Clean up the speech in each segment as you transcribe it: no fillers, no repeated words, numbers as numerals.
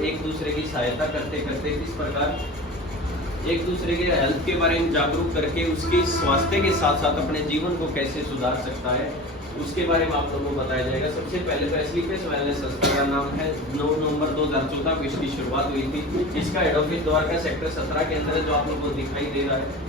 एक दूसरे की सहायता करते करते किस प्रकार एक दूसरे के हेल्थ के बारे में जागरूक करके उसके स्वास्थ्य के साथ साथ अपने जीवन को कैसे सुधार सकता है, उसके बारे में आप लोगों को बताया जाएगा। सबसे पहले तो एस्लीपेस वेलनेस संस्था का नाम है 9 नवंबर 2014 को इसकी शुरुआत हुई थी। इसका हेड ऑफिस द्वारका सेक्टर 17 के अंदर है, जो आप लोगों को दिखाई दे रहा है।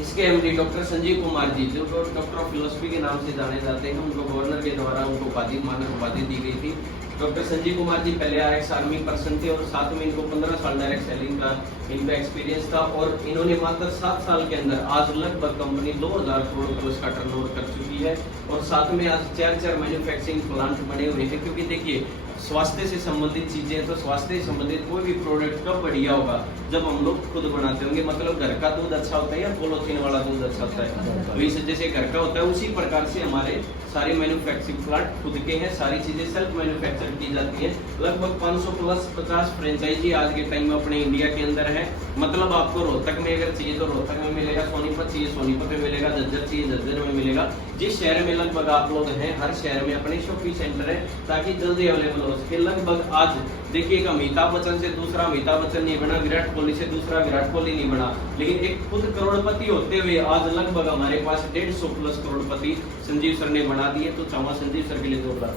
इसके एमडी डॉक्टर संजीव कुमार जी, जो डॉक्टर ऑफ फिलोसफी के नाम से जाने जाते हैं, उनको गवर्नर के द्वारा उनको उपाधि मानद उपाधि दी गई थी। डॉक्टर संजीव कुमार जी पहले आरएक्स आर्मी पर्सन थे और साथ में इनको 15 साल डायरेक्ट सेलिंग का इनका एक्सपीरियंस था और इन्होंने मात्र 7 साल के अंदर आज लगभग कंपनी 2000 करोड़ का उसका टर्नओवर कर चुकी है और साथ में आज 4 मैन्युफैक्चरिंग प्लांट बने हुए हैं। क्योंकि देखिए, स्वास्थ्य से संबंधित चीजें, तो स्वास्थ्य से संबंधित कोई भी प्रोडक्ट कब बढ़िया होगा जब हम लोग खुद बनाते होंगे। मतलब घर का दूध अच्छा होता है या पॉलीथीन वाला दूध अच्छा होता है? तो इस जैसे घर का होता है, उसी प्रकार से हमारे सारे मैन्युफैक्चरिंग प्लांट खुद के हैं, सारी चीजें सेल्फ मैन्युफैक्चर की जाती है। लगभग 500 प्लस 50 फ्रेंचाइजी आज के टाइम में अपने इंडिया के अंदर है। मतलब आपको रोहतक में अगर चाहिए तो रोहतक में मिलेगा, सोनीपत चाहिए सोनीपत में मिलेगा, झज्जर चाहिए झज्जर में मिलेगा। जिस शहर में लगभग आप लोग हैं, हर शहर में अपने शॉपिंग सेंटर है ताकि जल्दी अवेलेबल हो सके। लगभग आज देखिएगा, अमिताभ बच्चन से दूसरा अमिताभ बच्चन नहीं बना, विराट कोहली से दूसरा विराट कोहली नहीं बना, लेकिन एक खुद करोड़पति होते हुए आज लगभग हमारे पास 150 प्लस करोड़पति संजीव सर ने बना दिए। तो चाहूंगा संजीव सर के लिए जोरदार।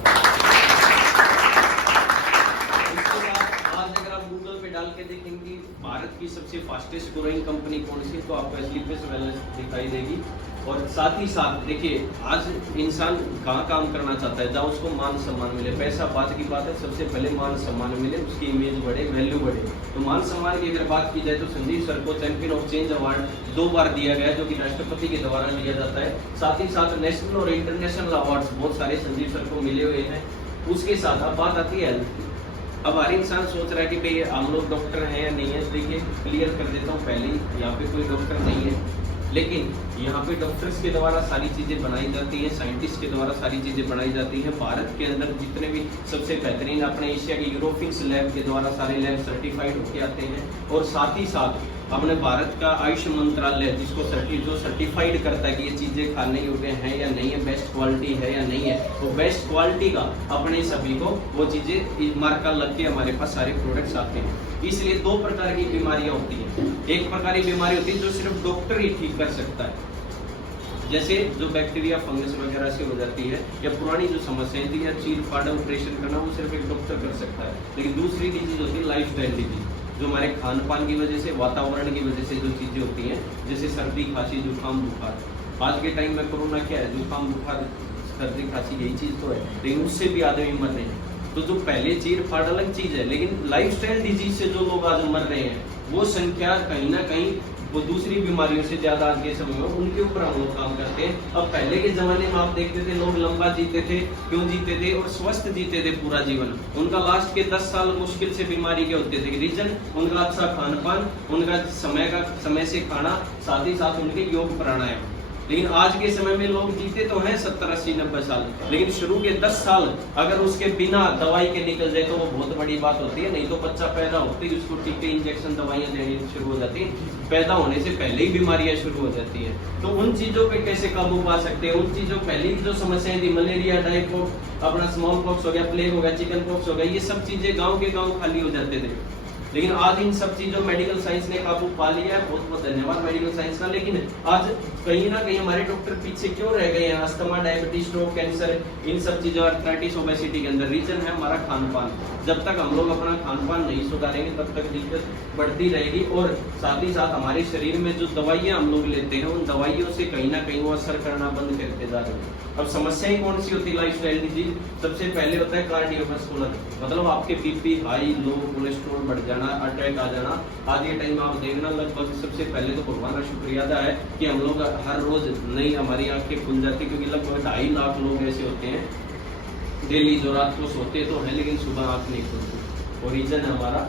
आज अगर आप गूगल पे डाल के देखेंगे भारत की सबसे फास्टेस्ट ग्रोइंग कंपनी कौन सी, तो आपको एस्लीपेस वेलनेस दिखाई देगी। और साथ ही साथ देखिए, आज इंसान कहाँ काम करना चाहता है, जहाँ उसको मान सम्मान मिले। पैसा बात की बात है, सबसे पहले मान सम्मान मिले, उसकी इमेज बढ़े, वैल्यू बढ़े। तो मान सम्मान की अगर बात की जाए तो संजीव सर को चैंपियन ऑफ चेंज अवार्ड 2 बार दिया गया, जो कि राष्ट्रपति के द्वारा दिया जाता है। साथ ही साथ नेशनल और इंटरनेशनल अवार्ड्स बहुत सारे संजीव सर को मिले हुए हैं। उसके साथ अब बात आती है हेल्थ की। अब हर इंसान सोच रहा है कि भाई हम लोग डॉक्टर हैं या नहीं है। देखिए, क्लियर कर देता हूँ पहले ही, यहाँ पे कोई डॉक्टर नहीं है, लेकिन यहाँ पे डॉक्टर्स के द्वारा सारी चीजें बनाई जाती हैं, साइंटिस्ट के द्वारा सारी चीजें बनाई जाती हैं। भारत के अंदर जितने भी सबसे बेहतरीन अपने एशिया के यूरोपिक्स लैब के द्वारा सारे लैब सर्टिफाइड होके आते हैं। और साथ ही साथ अपने भारत का आयुष मंत्रालय जिसको जो सर्टिफाइड करता है कि ये चीजें खाने योग्य हैं या नहीं है, बेस्ट क्वालिटी है या नहीं है, तो बेस्ट क्वालिटी का अपने सभी को वो चीजें मार्का लग के हमारे पास सारे प्रोडक्ट्स आते हैं। इसलिए 2 प्रकार की बीमारियां होती हैं। एक प्रकार की बीमारी होती है जो सिर्फ डॉक्टर ही ठीक कर सकता है, जैसे जो बैक्टीरिया फंगस वगैरह से हो जाती है, या पुरानी जो समस्याएं थी, या चीर फाड़ ऑपरेशन करना, वो सिर्फ एक डॉक्टर कर सकता है। लेकिन दूसरी चीज होती है लाइफस्टाइल डिजीज, जो हमारे खान पान की वजह से, वातावरण की वजह से जो चीजें होती हैं, जैसे सर्दी खांसी जुकाम बुखार। आज के टाइम में कोरोना क्या है, जुकाम बुखार सर्दी खांसी यही चीज तो है, लेकिन उससे भी आदमी मर रहे हैं। तो जो पहले चीर फाड़ अलग चीज है, लेकिन लाइफस्टाइल डिजीज से जो लोग आज मर रहे हैं वो संख्या कहीं ना कहीं वो दूसरी बीमारियों से ज्यादा आज के समय में उनके ऊपर हम लोग काम करते हैं। अब पहले के जमाने में आप देखते थे लोग लंबा जीते थे, क्यों जीते थे, और स्वस्थ जीते थे पूरा जीवन। उनका लास्ट के 10 साल मुश्किल से बीमारी के होते थे। रीजन उनका अच्छा खान पान, उनका समय से खाना, साथ ही साथ उनके योग प्राणायाम। लेकिन आज के समय में लोग जीते तो हैं 70, 80, 90 साल, लेकिन शुरू के 10 साल अगर उसके बिना दवाई के निकल जाए तो वो बहुत बड़ी बात होती है। नहीं तो बच्चा पैदा होते ही उसको टीके इंजेक्शन दवाइयां देनी शुरू हो जाती है, पैदा होने से पहले ही बीमारियां शुरू हो जाती है। तो उन चीजों पे कैसे काबू पा सकते हैं, उन चीजों पहले की जो समस्याएं थी, मलेरिया, टाइफाइड, अपना स्मॉल पॉक्स हो गया, प्लेग हो गया, चिकन पॉक्स हो गया, ये सब चीजें गाँव के गाँव खाली हो जाते थे। लेकिन आज इन सब चीजों मेडिकल साइंस ने काबू पा लिया है, बहुत बहुत धन्यवाद मेडिकल साइंस का। लेकिन आज कहीं ना कहीं हमारे डॉक्टर पीछे क्यों रह गए हैं? अस्थमा, डायबिटीज, स्ट्रोक, कैंसर, इन सब चीजों, आर्थराइटिस, ओबेसिटी के अंदर रीजन है हमारा खान पान। जब तक हम लोग अपना खान पान नहीं सुधारेंगे तब तक दिक्कत बढ़ती रहेगी। और साथ ही साथ हमारे शरीर में जो दवाइयां हम लोग लेते हैं, उन दवाइयों से कहीं ना कहीं वो असर करना बंद करते जा रहे हैं। अब समस्याएं कौन सी होती है लाइफस्टाइल डिजीज? सबसे पहले होता है कार्डियोवास्कुलर, मतलब आपके बीपी हाई, लो, कोलेस्ट्रॉल बढ़ जाना, अटैक आ जाना। आज के टाइम में आप देखना, लगभग सबसे पहले तो भगवान का शुक्रिया अदा है कि हम लोग हर रोज नई हमारी आंखें खुल जाती, क्योंकि लगभग 2.5 लाख लोग ऐसे होते हैं डेली जो रात को सोते तो है लेकिन सुबह आंख नहीं खुलती, और रीजन है हमारा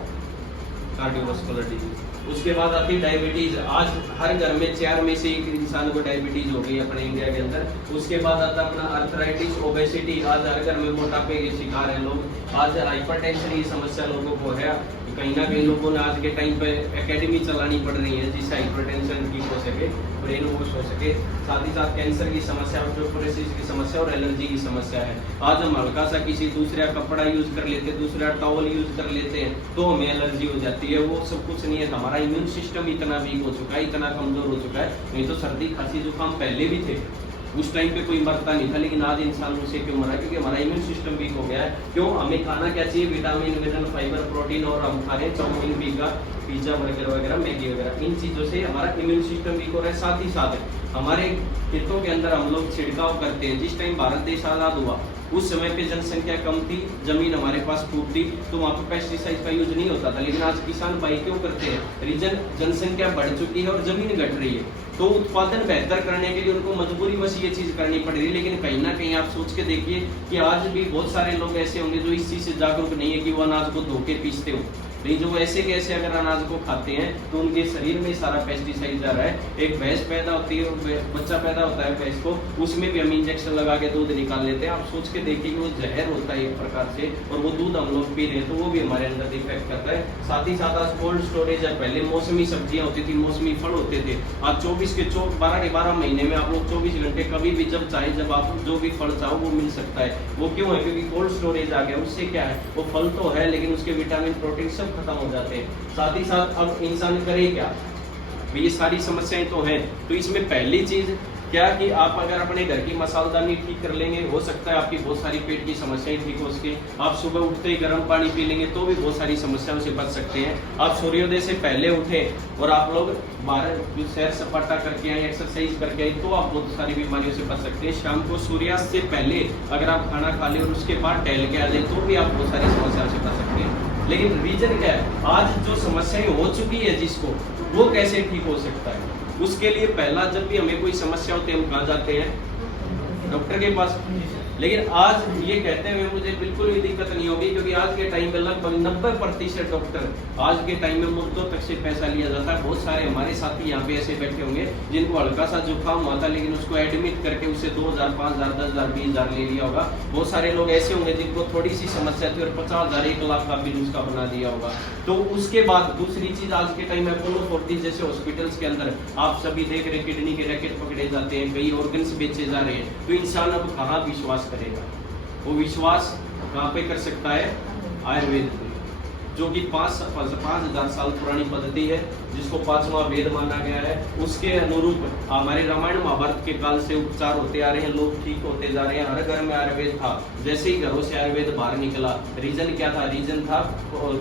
कार्डियोवास्कुलर डिजीज। उसके बाद आती है डायबिटीज। आज हर घर में 4 में से 1 इंसान को डायबिटीज हो गई अपने इंडिया के अंदर। उसके बाद आता है अपना आर्थराइटिस, ओबेसिटी। आज हर घर में मोटापे के शिकार है लोग। आज हाइपरटेंशन की समस्या लोगों को है। कहीं ना कहीं लोगों ने आज के टाइम पे एकेडमी चलानी पड़ रही है जिससे हाइपरटेंशन ठीक हो सके। ब्रेन वॉश हो सके। साथ ही साथ कैंसर की समस्या, ऑस्टियोपोरोसिस की समस्या और एलर्जी की समस्या है। आज हम हल्का सा किसी दूसरा कपड़ा यूज कर लेते हैं, दूसरा टॉवल यूज कर लेते हैं तो हमें एलर्जी हो जाती है। वो सब कुछ नहीं है, हमारा इम्यून सिस्टम इतना वीक हो चुका है, इतना कमजोर हो चुका है। नहीं तो सर्दी खांसी जुकाम पहले भी थे, उस टाइम पे कोई मरता नहीं था, लेकिन आज इंसान उसे क्यों मरा? क्योंकि हमारा इम्यून सिस्टम वीक हो गया है। क्यों? हमें खाना क्या चाहिए? विटामिन, मिनरल, फाइबर, प्रोटीन, और हम खा रहे हैं चाउमीन, पिज्जा, बर्गर वगैरह, मैगी वगैरह। इन चीजों से हमारा इम्यून सिस्टम वीक हो रहा है। साथ ही साथ हमारे खेतों के अंदर हम लोग छिड़काव करते हैं। जिस टाइम भारत देश आजाद हुआ उस समय पे जनसंख्या कम थी, जमीन हमारे पास खूब थी, तो वहाँ पे पेस्टिसाइड का यूज नहीं होता था। लेकिन आज किसान भाई क्यों करते हैं? रीजन जनसंख्या बढ़ चुकी है और जमीन घट रही है, तो उत्पादन बेहतर करने के लिए उनको मजबूरी बस ये चीज करनी पड़ रही है। लेकिन कहीं ना कहीं आप सोच के देखिए कि आज भी बहुत सारे लोग ऐसे होंगे जो इस चीज से जागरूक नहीं है कि वो अनाज को धो के पीसते हो। नहीं, जो ऐसे कैसे अगर अनाज को खाते हैं तो उनके शरीर में सारा पेस्टिसाइड जा रहा है। एक भैंस पैदा होती है, बच्चा पैदा होता है भैंस को, उसमें भी हम इंजेक्शन लगा के दूध निकाल लेते हैं। आप सोच के देखिए कि वो जहर होता है एक प्रकार से, और वो दूध हम लोग पी रहे हैं तो वो भी हमारे अंदर इफेक्ट करता है। साथ ही साथ आज कोल्ड स्टोरेज है, पहले मौसमी सब्जियां होती थी, मौसमी फल होते थे। आज 24 के 12 महीने में आप लोग 24 घंटे कभी भी जब चाहे, जब आप जो भी फल चाहो वो मिल सकता है। वो क्यों है? क्योंकि कोल्ड स्टोरेज आ गया। उससे क्या है, वो फल तो है लेकिन उसके विटामिन, प्रोटीन सब खत्म हो जाते हैं। साथ ही साथ अब इंसान करे क्या? ये सारी समस्याएं तो हैं। तो इसमें पहली चीज क्या कि आप अगर अपने घर की मसालदानी ठीक कर लेंगे, हो सकता है आपकी बहुत सारी पेट की समस्याएं ठीक हो सके। आप सुबह उठते ही गर्म पानी पी लेंगे तो भी बहुत सारी समस्याओं से बच सकते हैं। आप सूर्योदय से पहले उठे और आप लोग बाहर सैर सपाटा करके आए, एक्सरसाइज करके आए, तो आप बहुत सारी बीमारियों से बच सकते हैं। शाम को सूर्यास्त से पहले अगर आप खाना खा ले और उसके बाद टहल के आ जाए तो भी आप बहुत सारी समस्याओं से बच सकते हैं। लेकिन रीजन क्या है? आज जो समस्याएं हो चुकी है जिसको, वो कैसे ठीक हो सकता है? उसके लिए पहला, जब भी हमें कोई समस्या होती है हम कहाँ जाते हैं? डॉक्टर के पास। लेकिन आज ये कहते हुए मुझे बिल्कुल भी दिक्कत नहीं होगी, क्योंकि आज के टाइम में लगभग 90% डॉक्टर आज के टाइम में मुफ्तों तक से पैसा लिया जाता है। बहुत सारे हमारे साथी यहाँ पे ऐसे बैठे होंगे जिनको हल्का सा जुकाम हुआ था, लेकिन उसको एडमिट करके उससे 2000, 5000, 10,000, 20,000 ले लिया होगा। बहुत सारे लोग ऐसे होंगे जिनको थोड़ी सी समस्या थी और 50,000, 1 लाख का बिल उसका बना दिया होगा। तो उसके बाद दूसरी चीज, आज के टाइम में अपोलो फोर्टिस जैसे हॉस्पिटल्स के अंदर आप सभी देख रहे हैं किडनी के रैकेट पकड़े जाते हैं, कई ऑर्गन्स बेचे जा रहे हैं। तो इंसान अब कहाँ विश्वास करेगा? वो विश्वास कहाँ पे कर सकता है? आयुर्वेद पे, जो कि 5,000 साल पुरानी पद्धति है, जिसको 5वां वेद माना गया है। उसके अनुरूप हमारे रामायण महाभारत के काल से उपचार होते आ रहे हैं, लोग ठीक होते जा रहे हैं। हर घर में आयुर्वेद था। जैसे ही घरों से आयुर्वेद बाहर निकला, रीजन क्या था? रीजन था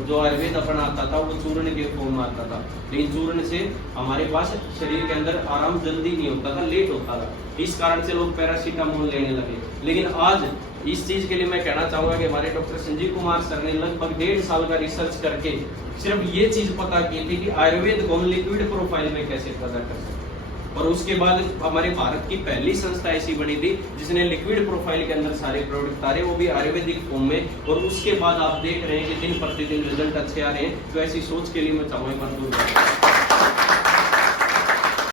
जो आयुर्वेद अपनाता था वो चूर्ण के फॉर्म में आता था, लेकिन चूर्ण से हमारे पास शरीर के अंदर आराम जल्दी नहीं होता था, लेट होता था। इस कारण से लोग पैरासीटामोल लेने लगे। लेकिन आज इस चीज के लिए मैं कहना चाहूंगा कि हमारे डॉक्टर संजीव कुमार सर ने लगभग 1.5 साल का रिसर्च करके सिर्फ ये चीज पता की थी कि आयुर्वेद को लिक्विड प्रोफाइल में कैसे पैदा कर सकते। और उसके बाद हमारे भारत की पहली संस्था ऐसी बनी थी जिसने लिक्विड प्रोफाइल के अंदर सारे प्रोडक्ट तारे, वो भी आयुर्वेदिक फॉर्म में। और उसके बाद आप देख रहे हैं कि दिन प्रतिदिन रिजल्ट अच्छे आ रहे हैं। तो ऐसी सोच के लिए मैं चाहूंगा